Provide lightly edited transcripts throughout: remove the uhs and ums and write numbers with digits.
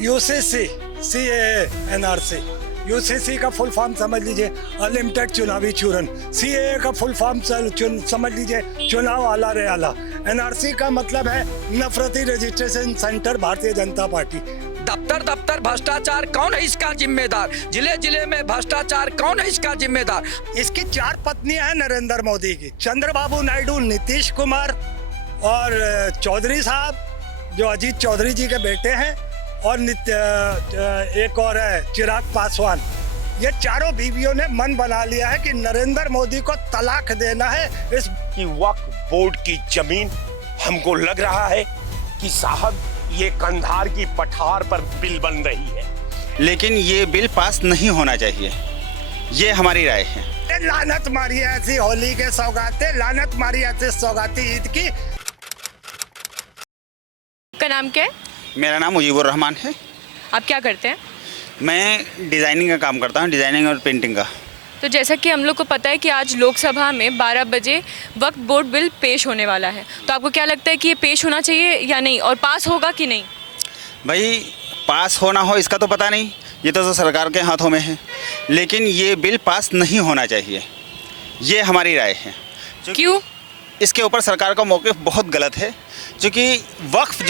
UCC, CAA, NRC. UCC का full form समझ लीजिए अनलिमिटेड चुनावी चूरन। सीएए का फुल फॉर्म समझ लीजिए चुनाव आला रे आला। एनआरसी का मतलब है नफरती registration centre Bharatiya Janata party. दफ्तर दफ्तर भ्रष्टाचार, कौन है इसका जिम्मेदार? जिले जिले में भ्रष्टाचार, कौन है इसका जिम्मेदार? इसकी 4 पत्नियां हैं नरेंद्र मोदी की, चंद्रबाबू नायडू, नीतीश कुमार और चौधरी साहब जो अजीत चौधरी जी के बेटे हैं, और एक और है चिराग पासवान। ये चारों बीवियों ने मन बना लिया है कि नरेंद्र मोदी को तलाक देना है। इस कि वक्फ बोर्ड की जमीन, हमको लग रहा है कि साहब ये कंधार की पठार पर बिल बन रही है, लेकिन ये बिल पास नहीं होना चाहिए, ये हमारी राय है। लानत मारी ऐसी होली के सौगाते, लानत मारी ऐसी सौगाती ईद की। का नाम क्या है? मेरा नाम मुजीबुर रहमान है। आप क्या करते हैं? मैं डिज़ाइनिंग का काम करता हूँ, डिज़ाइनिंग और पेंटिंग का। तो जैसा कि हम लोग को पता है कि आज लोकसभा में 12 बजे वक्फ बोर्ड बिल पेश होने वाला है, तो आपको क्या लगता है कि ये पेश होना चाहिए या नहीं, और पास होगा कि नहीं? भाई पास होना हो इसका तो पता नहीं, ये तो सरकार के हाथों में है, लेकिन ये बिल पास नहीं होना चाहिए, ये हमारी राय है। क्यों? इसके ऊपर सरकार का मौक़िफ़ बहुत गलत है, क्योंकि वक्फ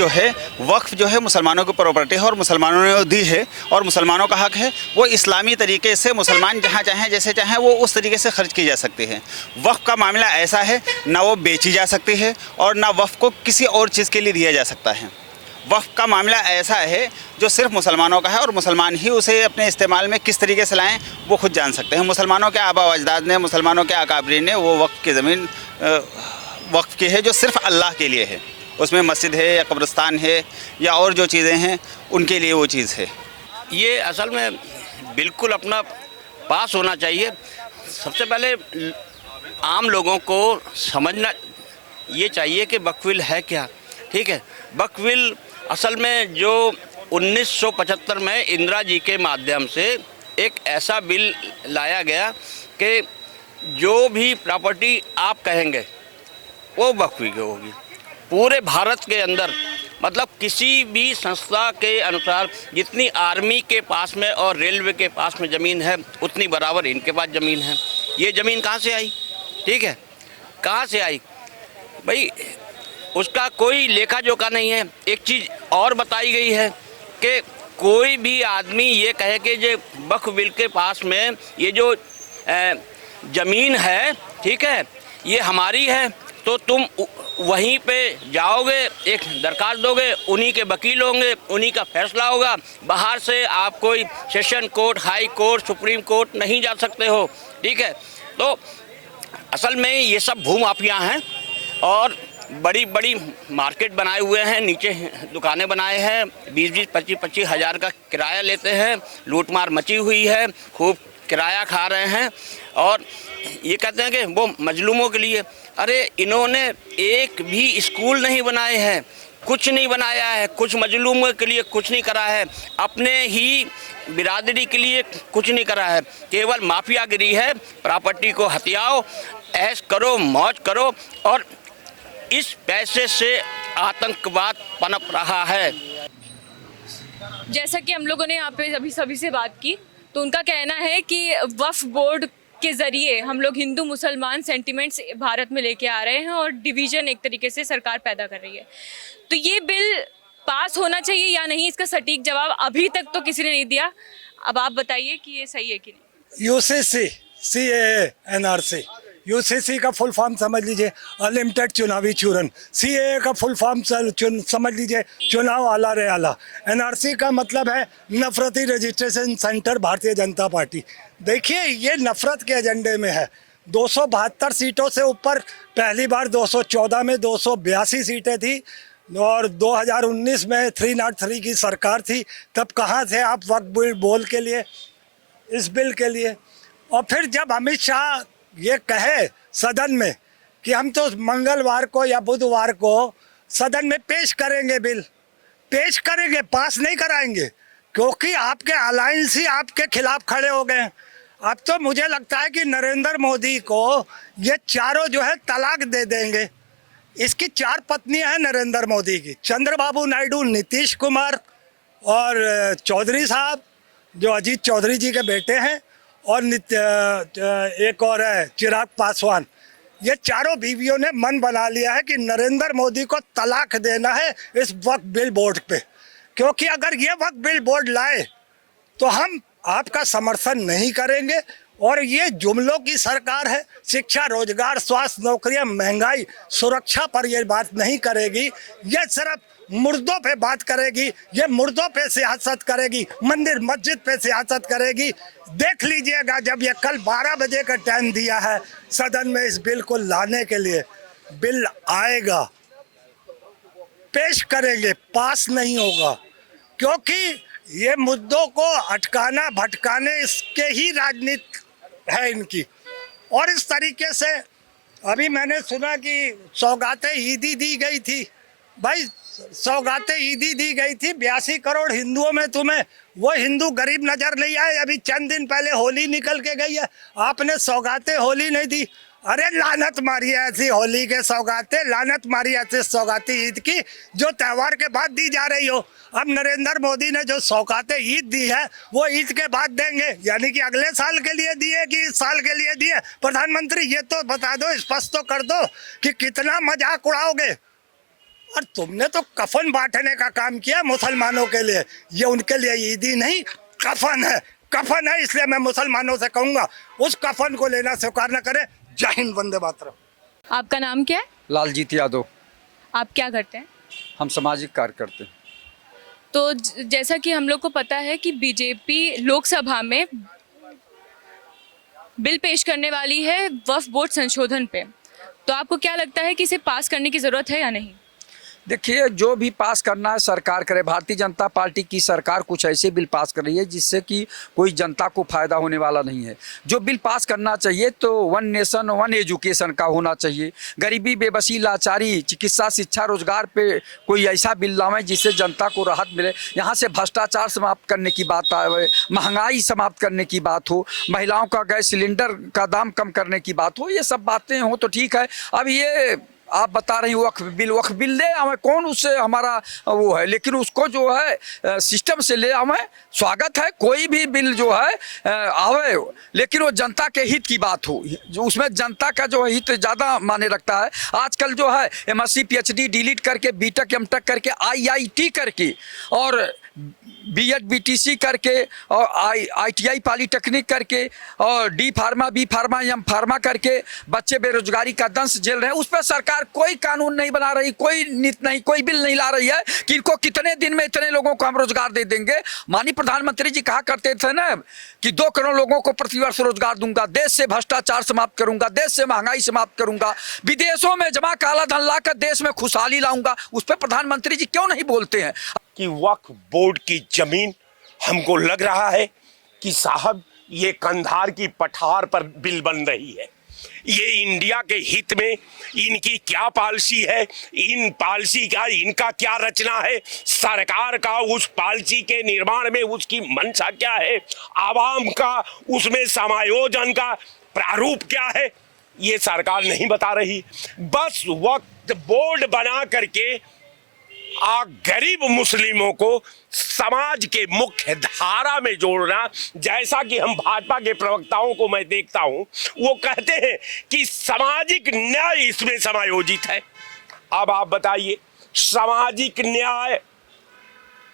जो है मुसलमानों की प्रॉपर्टी है और मुसलमानों ने दी है और मुसलमानों का हक है। वो इस्लामी तरीके से मुसलमान जहाँ चाहें जैसे चाहें वो उस तरीके से खर्च की जा सकती है। वक्फ का मामला ऐसा है, ना वो बेची जा सकती है और ना वक्फ को किसी और चीज़ के लिए दिया जा सकता है। वक्फ का मामला ऐसा है जो सिर्फ मुसलमानों का है और मुसलमान ही उसे अपने इस्तेमाल में किस तरीके से लाएँ वो खुद जान सकते हैं। मुसलमानों के आबा व अजदाद ने, मुसलमानों के अकाबरीन ने वो वक्फ की ज़मीन वक्फ की है जो सिर्फ अल्लाह के लिए है। उसमें मस्जिद है या कब्रिस्तान है या और जो चीज़ें हैं उनके लिए वो चीज़ है। ये असल में बिल्कुल अपना पास होना चाहिए। सबसे पहले आम लोगों को समझना ये चाहिए कि वक्फ बिल है क्या। ठीक है, वक्फ बिल असल में जो 1975 में इंदिरा जी के माध्यम से एक ऐसा बिल लाया गया कि जो भी प्रॉपर्टी आप कहेंगे वो वक्फ की होगी। पूरे भारत के अंदर मतलब किसी भी संस्था के अनुसार जितनी आर्मी के पास में और रेलवे के पास में ज़मीन है उतनी बराबर इनके पास ज़मीन है। ये ज़मीन कहाँ से आई? ठीक है, कहाँ से आई भाई, उसका कोई लेखा जोखा नहीं है। एक चीज़ और बताई गई है कि कोई भी आदमी ये कहे कि जो वक्फ बिल के पास में ये जो ज़मीन है, ठीक है, ये हमारी है, तो तुम वहीं पे जाओगे, एक दरखास्त दोगे, उन्हीं के वकील होंगे, उन्हीं का फैसला होगा। बाहर से आप कोई session court, high court, supreme court नहीं जा सकते हो। ठीक है, तो असल में ये सब भूमाफिया हैं और बड़ी बड़ी मार्केट बनाए हुए हैं, नीचे दुकानें बनाए हैं, 20-20, 25-25 हज़ार का किराया लेते हैं। लूटमार मची हुई है, खूब किराया खा रहे हैं और ये कहते हैं कि वो मजलूमों के लिए। अरे इन्होंने एक भी स्कूल नहीं बनाए हैं, कुछ नहीं बनाया है, कुछ मजलूमों के लिए कुछ नहीं करा है, अपने ही बिरादरी के लिए कुछ नहीं करा है। केवल माफियागिरी है, प्रॉपर्टी को हथियाओ, ऐश करो, मौज करो और इस पैसे से आतंकवाद पनप रहा है। जैसा कि हम लोगों ने यहाँ पे अभी सभी से बात की, तो उनका कहना है कि वक्फ बोर्ड के ज़रिए हम लोग हिंदू मुसलमान सेंटिमेंट्स भारत में लेके आ रहे हैं और डिवीज़न एक तरीके से सरकार पैदा कर रही है। तो ये बिल पास होना चाहिए या नहीं, इसका सटीक जवाब अभी तक तो किसी ने नहीं दिया। अब आप बताइए कि ये सही है कि नहीं। UCC, CAA, NRC. यूसीसी का फुल फॉर्म समझ लीजिए अनलिमिटेड चुनावी चूरन। सीएए का फुल फॉर्म समझ लीजिए चुनाव आला रे आला। एनआरसी का मतलब है नफरती registration centre Bharatiya Janata party. देखिए ये नफरत के एजेंडे में है। 272 सीटों से ऊपर पहली बार 214 में 282 सीटें थी और 2019 में 303 की सरकार थी। तब कहाँ थे आप वक्फ बिल बोल के लिए, इस बिल के लिए? और फिर जब अमित शाह ये कहे सदन में कि हम तो मंगलवार को या बुधवार को सदन में पेश करेंगे बिल, पेश करेंगे, पास नहीं कराएंगे, क्योंकि आपके अलायंस ही आपके खिलाफ खड़े हो गए। अब तो मुझे लगता है कि नरेंद्र मोदी को ये चारों जो है तलाक दे देंगे। इसकी 4 पत्नियां हैं नरेंद्र मोदी की, चंद्रबाबू नायडू, नीतीश कुमार और चौधरी साहब जो अजीत चौधरी जी के बेटे हैं, और एक और है चिराग पासवान, ये चारों बीवियों ने मन बना लिया है कि नरेंद्र मोदी को तलाक देना है इस वक्फ बिल बोर्ड पे, क्योंकि अगर ये वक्फ बिल बोर्ड लाए तो हम आपका समर्थन नहीं करेंगे। और ये जुमलों की सरकार है, शिक्षा, रोजगार, स्वास्थ्य, नौकरियां, महंगाई, सुरक्षा पर ये बात नहीं करेगी, ये सिर्फ मुर्दों पे बात करेगी, ये मुर्दों पे सियासत करेगी, मंदिर मस्जिद पे सियासत करेगी। देख लीजिएगा जब ये कल 12 बजे का टाइम दिया है सदन में इस बिल को लाने के लिए, बिल आएगा, पेश करेंगे, पास नहीं होगा, क्योंकि ये मुद्दों को अटकाना भटकाने इसके ही राजनीति है इनकी। और इस तरीके से अभी मैंने सुना कि सौगातें ईदी दी गई थी। भाई सौगातें ईदी दी गई थी, 82 करोड़ हिंदुओं में तुम्हें वो हिंदू गरीब नजर नहीं आए? अभी चंद दिन पहले होली निकल के गई है, आपने सौगातें होली नहीं दी। अरे लानत मारी है ऐसी होली के सौगातें, लानत मारी ऐसे सौगातें ईद की जो त्योहार के बाद दी जा रही हो। अब नरेंद्र मोदी ने जो सौगातें ईद दी है वो ईद के बाद देंगे, यानी कि अगले साल के लिए दिए कि इस साल के लिए दिए? प्रधानमंत्री ये तो बता दो, स्पष्ट तो कर दो कि कितना मजाक उड़ाओगे। और तुमने तो कफन बांटने का काम किया मुसलमानों के लिए, ये उनके लिए ईदी नहीं कफन है, कफन है। इसलिए मैं मुसलमानों से कहूंगा उस कफन को लेना स्वीकार न करें। जय हिंद, वंदे मातरम। आपका नाम क्या है? लालजीत यादव। आप क्या करते हैं? हम सामाजिक कार्य करते हैं। तो जैसा कि हम लोग को पता है कि बीजेपी लोकसभा में बिल पेश करने वाली है वक्फ बोर्ड संशोधन पे, तो आपको क्या लगता है कि इसे पास करने की ज़रूरत है या नहीं? देखिए, जो भी पास करना है सरकार करे। भारतीय जनता पार्टी की सरकार कुछ ऐसे बिल पास कर रही है जिससे कि कोई जनता को फायदा होने वाला नहीं है। जो बिल पास करना चाहिए तो वन नेशन वन एजुकेशन का होना चाहिए। गरीबी, बेबसी, लाचारी, चिकित्सा, शिक्षा, रोजगार पे कोई ऐसा बिल लाएं जिससे जनता को राहत मिले। यहाँ से भ्रष्टाचार समाप्त करने की बात आए, महंगाई समाप्त करने की बात हो, महिलाओं का गैस सिलेंडर का दाम कम करने की बात हो, ये सब बातें हो तो ठीक है। अब ये आप बता रही वक्फ बिल ले हमें, कौन उससे हमारा वो है, लेकिन उसको जो है सिस्टम से ले हमें स्वागत है। कोई भी बिल जो है आवे, लेकिन वो जनता के हित की बात हो, जो उसमें जनता का जो हित ज़्यादा माने रखता है। आजकल जो है MSc PhD डिलीट करके BTech MTech करके IIT करके और B.Ed BTC करके और ITI पॉलीटेक्निक करके और D pharma B pharma M pharma करके बच्चे बेरोजगारी का दंश झेल रहे हैं। उस पर सरकार कोई कानून नहीं बना रही, कोई नीति नहीं, कोई बिल नहीं ला रही है कि इनको कितने दिन में इतने लोगों को हम रोजगार दे देंगे। माननीय प्रधानमंत्री जी कहा करते थे ना कि 2 करोड़ लोगों को प्रतिवर्ष रोजगार दूंगा, देश से भ्रष्टाचार समाप्त करूंगा, देश से महंगाई समाप्त करूंगा, विदेशों में जमा काला धन लाकर देश में खुशहाली लाऊंगा। उस पर प्रधानमंत्री जी क्यों नहीं बोलते हैं? कि वक्फ बोर्ड की जमीन, हमको लग रहा है कि साहब ये कंधार की पठार पर बिल बन रही है। ये इंडिया के हित में इनकी क्या पॉलिसी है, इन पॉलिसी का इनका क्या रचना है, सरकार का उस पॉलिसी के निर्माण में उसकी मंशा क्या है, आवाम का उसमें समायोजन का प्रारूप क्या है, ये सरकार नहीं बता रही। बस वक्फ बोर्ड बना करके गरीब मुस्लिमों को समाज के मुख्य धारा में जोड़ना, जैसा कि हम भाजपा के प्रवक्ताओं को मैं देखता हूं, वो कहते हैं कि सामाजिक न्याय इसमें समायोजित है। अब आप बताइए, सामाजिक न्याय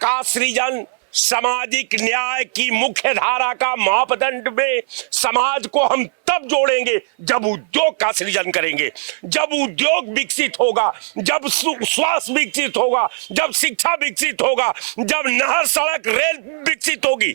का सृजन, सामाजिक न्याय की मुख्य धारा का मापदंड में समाज को हम तब जोड़ेंगे जब उद्योग का सृजन करेंगे, जब उद्योग विकसित होगा, जब स्वास्थ्य विकसित होगा, जब शिक्षा विकसित होगा, जब नहर, सड़क, रेल विकसित होगी,